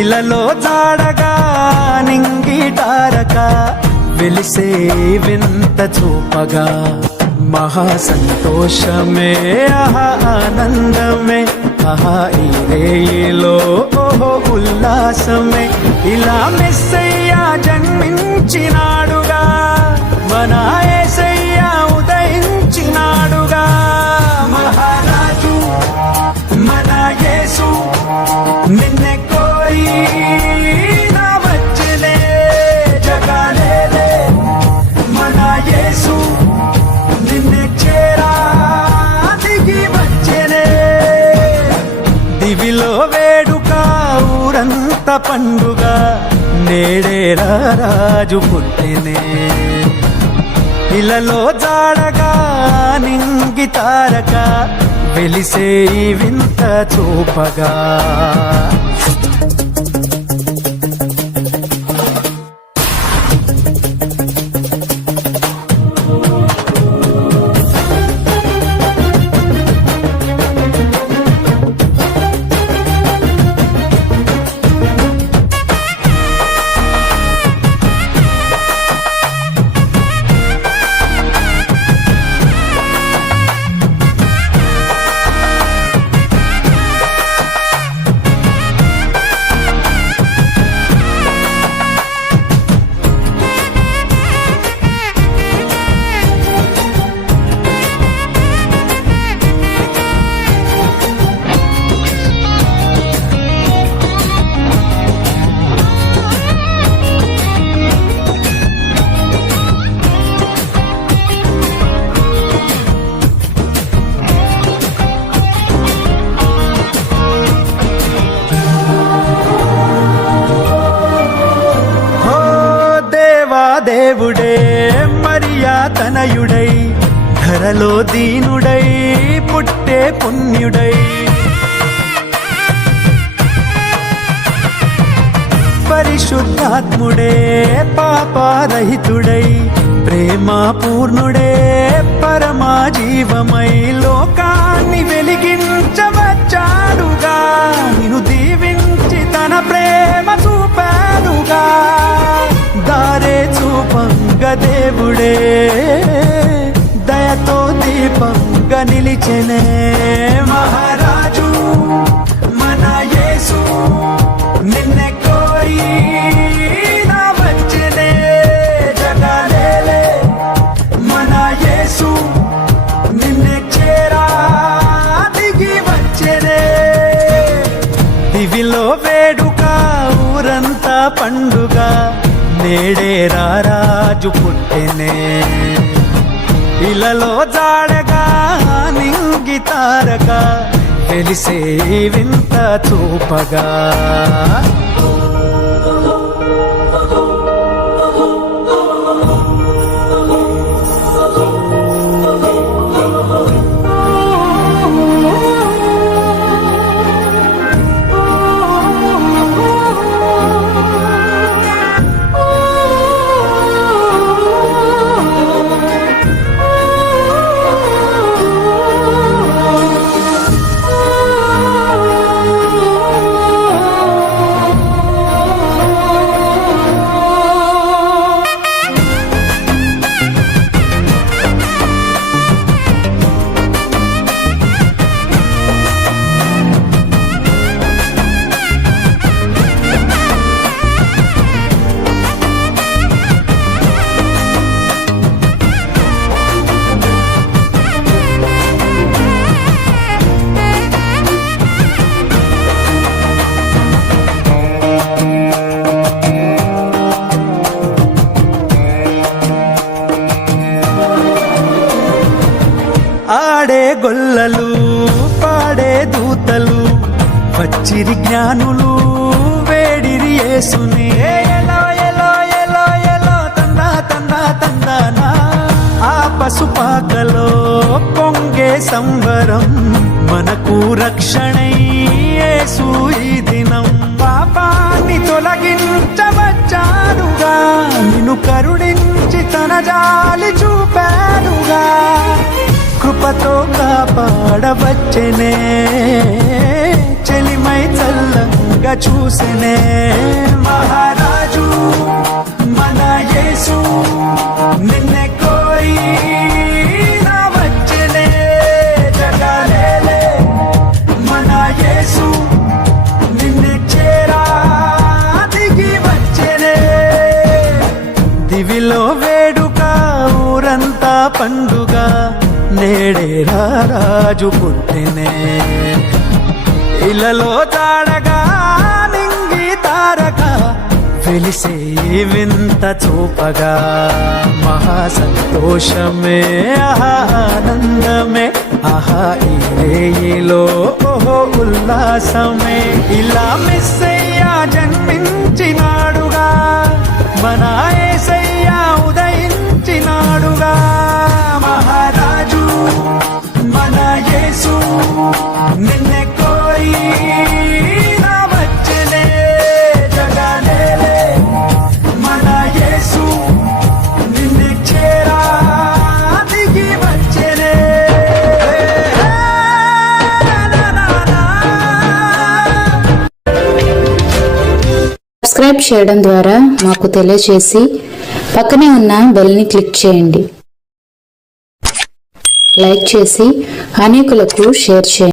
ఇలలో జాడగా నింగిటారక వెలిసే వింత చూపగా మహా సంతోషమే ఆహా ఆనందమే ఆహా ఈ రేయిలో ఓహో ఉల్లాసమే ఇలా మెస్సయ్యా జన్మించినాడుగా మన యేసయ్యా ఉదయించినాడుగా మహారాజు మన యేసు నిన్నే కోరి నా వచ్చలే జగాలేలే మన యేసు నిన్నే చేరా దిగి వచ్చలే దివిలో వేడుక ఊరంత పండుగ నేడేరా రాజు పుట్టినే ఇలలో జాడగా నింగి తారక వెలిసే ఈ వింత చూపగా దేవుడే మరియా తనయుడై ధరలో దీనుడై పుట్టే పుణ్యుడై పరిశుద్ధాత్ముడే పాపారహితుడై ప్రేమా పూర్ణుడే పరమా జీవమై లోకాన్ని వెలిగించవచ్చాడుగా నిన్ను దీవించి తన ప్రేమ చూపాడుగా దారే చూపంగ దేవుడే దయతో దీపంగా నిలిచెనే మహారాజు మన యేసు నిన్నే కోరి నా వచ్చెనే జగాలేలే మన యేసు నిన్నే చేరా దిగి వచ్చెనే దివిలో వేడుక ఊరంతా పండుగ నేడే రాజు పుట్టెనే ఇలలో జాడగా నింగి తారక వెలిసే వింత చూపగా ఆడే గొల్లలు పాడే దూతలు వచ్చిరి జ్ఞానులు వేడిరి యేసుని ఎలో ఎలో ఎలో ఎలో తందా తందా తందానా ఆ పసుపాకలో పొంగే సంవరం మనకు రక్షణై యేసు ఈ దినం పాపాన్ని తొలగించవచ్చాడుగా నిన్ను కరుణించి తన జాలి చూపాడుగా కృపతో కాపాడవచ్చెనే చెలిమై చల్లంగా కరుణగా చూసెనే మహారాజు మన యేసు నిన్నే కోరి నా వచ్చెనే జగలేలే మన యేసు నిన్నే చేరా దిగి వచ్చెనే దివిలో వేడుక ఊరంతా పండుగ నేడే రాజు పుట్టినే ఇలలో తాడగా నింగి తారక వెలిసే వింత చూపగా మహా సంతోషమే ఆనందమే ఆహా ఈ రేయిలో ఓహో ఉల్లాసమే ఇలా మెస్సయ్యా జన్మించినాడుగా మన యేసయ్యా ఉదయించినాడుగా మహారాజు మన యేసు నిన్నే కోరి నా వచ్చెనే జగలేలే మన యేసు నిన్నే చేరా దిగి వచ్చెనే సబ్స్క్రైబ్ చేయడం ద్వారా మాకు తెలియజేసి పక్కనే ఉన్న బెల్ని క్లిక్ చేయండి. లైక్ చేసి అనేకులకు షేర్ చేయండి.